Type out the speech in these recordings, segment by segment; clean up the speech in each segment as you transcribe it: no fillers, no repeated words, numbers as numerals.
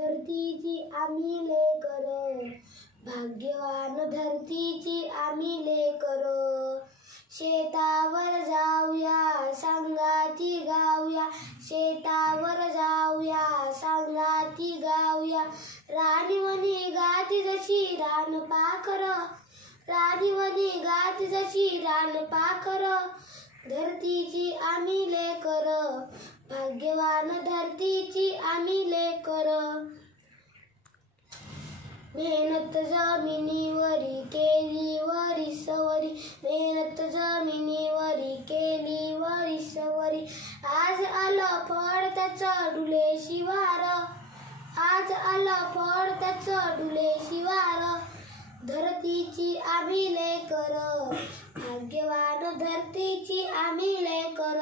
धरतीची आम्ही लेकर, भाग्यवान धरतीची आम्ही लेकर. शेतावर जाऊया संगाती गाऊया, शेतावर जाऊया संगाती गाऊया. राणीवनी गाती जशी रानपाखर, राणीवनी गाती जशी रानपाखर. धरतीची आम्ही लेकर, भाग्यवान धरतीची आम्ही लेकर. मेहनत जमिनीवरी केली वरीसवरी, मेहनत जमिनीवरी केली वरीसवरी. आज आलं फळ त्याचं डुले शिवार, आज आलं फळ त्याचं डुले शिवार. धरतीची आम्ही लेकर, भाग्यवान धरतीची आम्ही लेकर.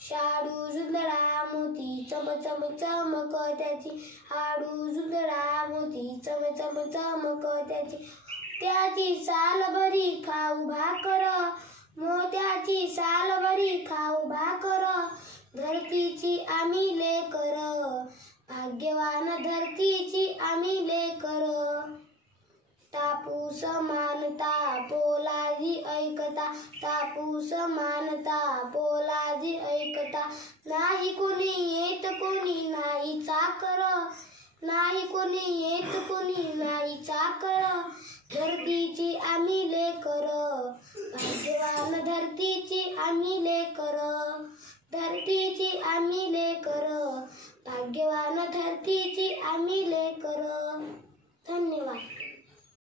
शाडू जुंधळा मोती चमचम चमक त्याची, हाडू जुंधळा मोती चमचम चमक त्याची. त्याची साल भरी खाऊ भाकर, मोत्याची साल भरी खाऊ भाकर. धरतीची आम्ही लेकर, भाग्यवान धरतीची आम्ही लेकर. तापूस मानता पोलादी ऐकता, तापूस मानता पोलादी ऐकता. नाही कोणी येत कोणी नाही चाकर, नाही कोणी येत कोणी नाही चाकर. धरतीची आम्ही लेकर, भाग्यवान धरतीची आम्ही लेकर. धरतीची आम्ही लेकर, भाग्यवान